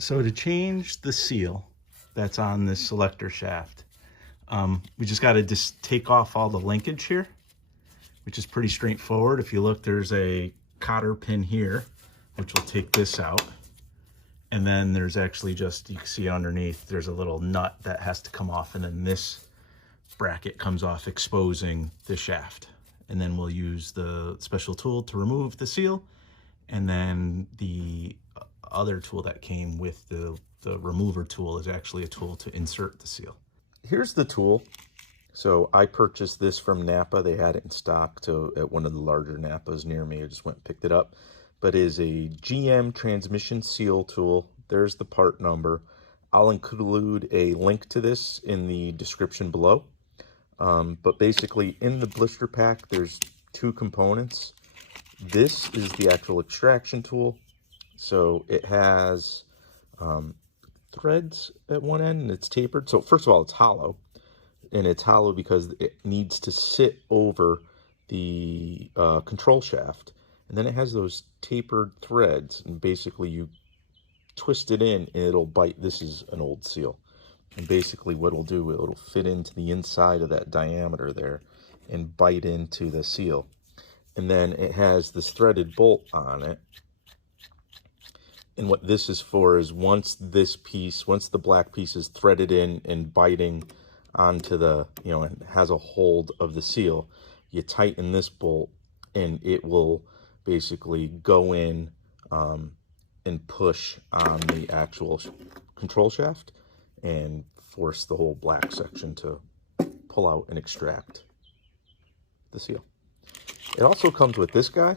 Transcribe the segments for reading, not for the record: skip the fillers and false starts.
So to change the seal that's on this selector shaft, we just got to just take off all the linkage here, which is pretty straightforward. If you look, there's a cotter pin here, which will take this out. And then there's actually just, you can see underneath, there's a little nut that has to come off, and then this bracket comes off, exposing the shaft. And then we'll use the special tool to remove the seal, and then the other tool that came with the remover tool is actually a tool to insert the seal. Here's the tool. So I purchased this from Napa. They had it in stock at one of the larger Napas near me. I just went and picked it up. But it is a GM transmission seal tool. There's the part number. I'll include a link to this in the description below. But basically in the blister pack, there's two components. This is the actual extraction tool. So it has threads at one end and it's tapered. So first of all, it's hollow. And it's hollow because it needs to sit over the control shaft. And then it has those tapered threads. And basically you twist it in and it'll bite. This is an old seal. And basically what it'll do, it'll fit into the inside of that diameter there and bite into the seal. And then it has this threaded bolt on it. And what this is for is once the black piece is threaded in and biting onto the, and has a hold of the seal, you tighten this bolt and it will basically go in and push on the actual control shaft and force the whole black section to pull out and extract the seal. It also comes with this guy,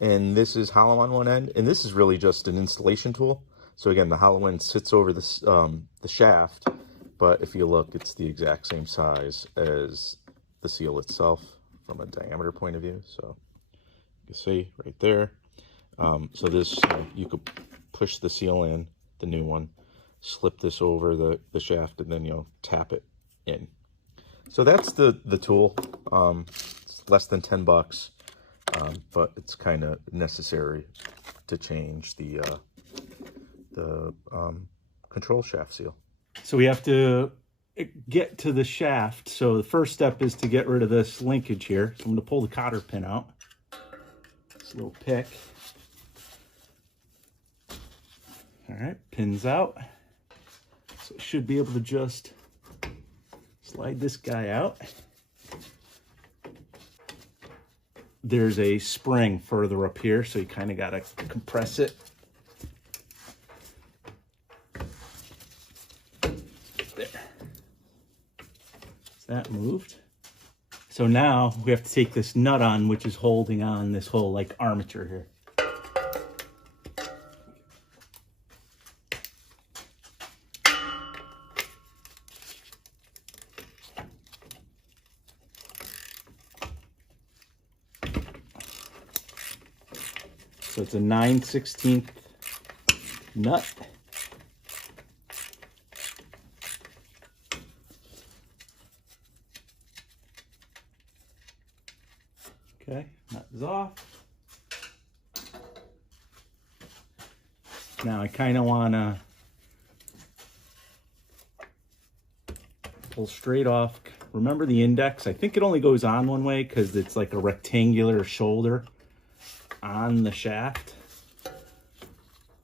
and this is hollow on one end, and this is really just an installation tool. So again, the hollow end sits over this, the shaft, but if you look, it's the exact same size as the seal itself from a diameter point of view. So you can see right there. So this, you could push the seal in, the new one, slip this over the shaft, and then, tap it in. So that's the tool. It's less than 10 bucks. But it's kind of necessary to change the control shaft seal. So we have to get to the shaft. So the first step is to get rid of this linkage here. So I'm going to pull the cotter pin out. This little pick. All right, pin's out. So it should be able to just slide this guy out. There's a spring further up here, so you kind of got to compress it. There. That moved. So now we have to take this nut on, which is holding on this whole like armature here. So it's a 9/16 nut. Okay, nut is off. Now I kind of want to pull straight off. Remember the index? I think it only goes on one way because it's like a rectangular shoulder on the shaft.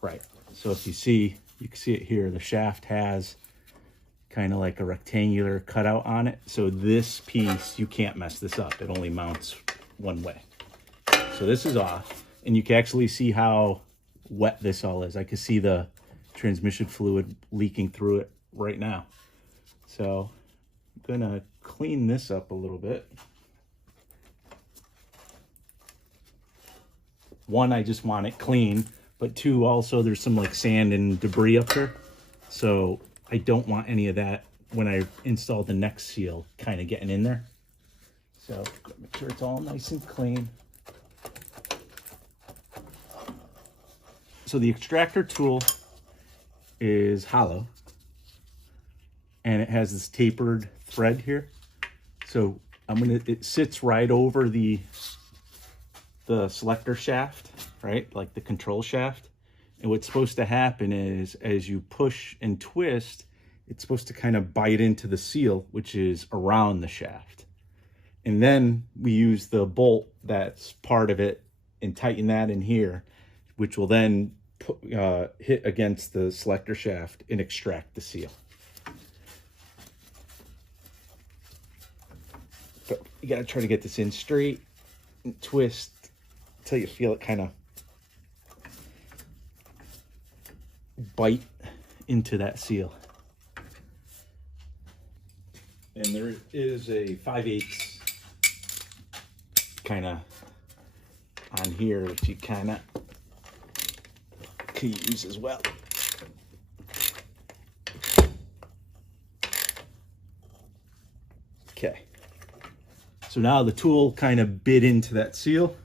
Right, so if you can see it here, the shaft has kind of like a rectangular cutout on it. So this piece, you can't mess this up. It only mounts one way. So this is off, and you can actually see how wet this all is. I can see the transmission fluid leaking through it right now. So I'm gonna clean this up a little bit. One, I just want it clean, but two, also there's some like sand and debris up here. So I don't want any of that when I install the next seal kind of getting in there. So make sure it's all nice and clean. So the extractor tool is hollow and it has this tapered thread here. So it sits right over the selector shaft, right? Like the control shaft. And what's supposed to happen is as you push and twist, it's supposed to kind of bite into the seal, which is around the shaft. And then we use the bolt that's part of it and tighten that in here, which will then hit against the selector shaft and extract the seal. But you gotta try to get this in straight and twist until you feel it kind of bite into that seal. And there is a 5/8 kind of on here, which you kind of can use as well. Okay. So now the tool kind of bit into that seal.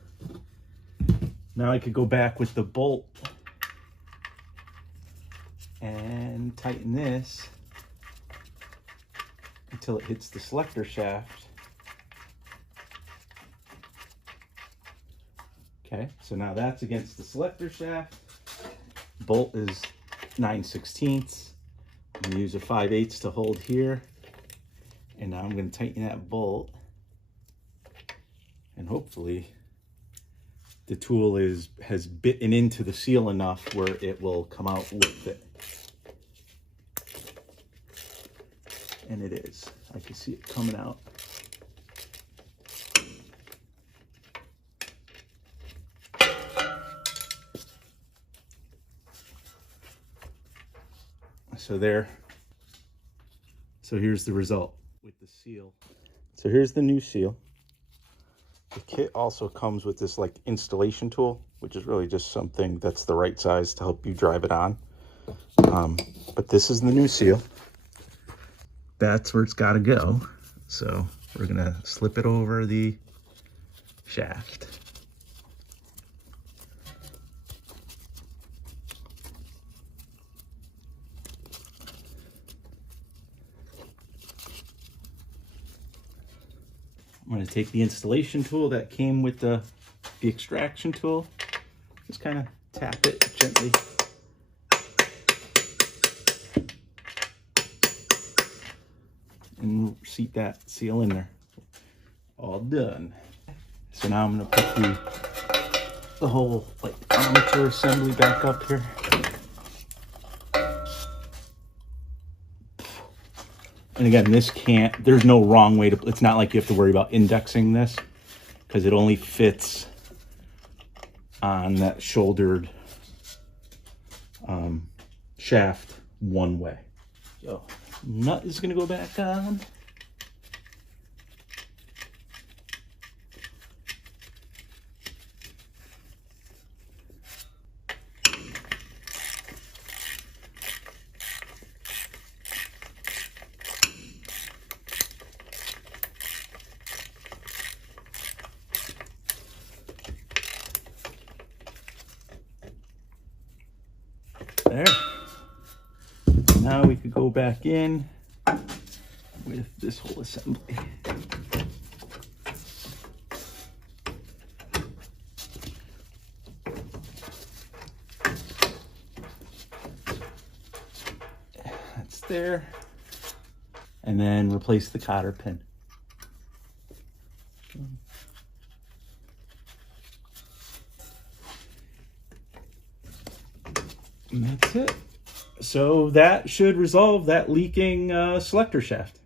Now I could go back with the bolt and tighten this until it hits the selector shaft. Okay, so now that's against the selector shaft. Bolt is 9/16. I'm gonna use a 5/8 to hold here. And now I'm gonna tighten that bolt. And hopefully the tool has bitten into the seal enough where it will come out with it. And it is. I can see it coming out. So there. So here's the result with the seal. So here's the new seal. The kit also comes with this like installation tool, which is really just something that's the right size to help you drive it on. But this is the new seal. That's where it's got to go. So we're gonna slip it over the shaft. I'm going to take the installation tool that came with the extraction tool. Just kind of tap it gently. And seat that seal in there. All done. So now I'm going to put the whole like armature assembly back up here. And again, this there's no wrong way to, it's not like you have to worry about indexing this because it only fits on that shouldered shaft one way. So nut is gonna go back on. There. Now we could go back in with this whole assembly. That's there. And then replace the cotter pin. And that's it. So that should resolve that leaking selector shaft.